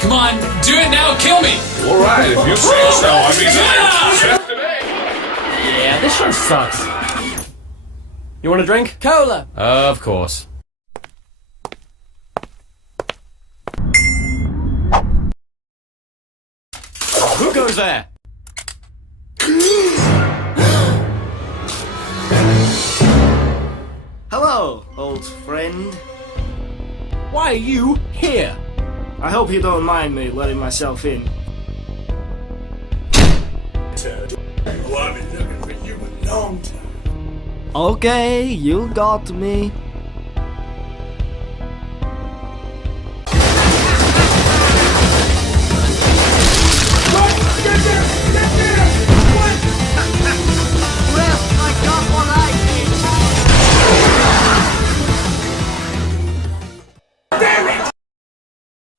Come on, do it now, kill me! Alright, if you say so. I mean, just today. Yeah, this show sucks. You want a drink? Cola! Of course. Who goes there? Hello, old friend. Why are you here? I hope you don't mind me letting myself in. Well, I've been looking for you a long time. Okay, you got me.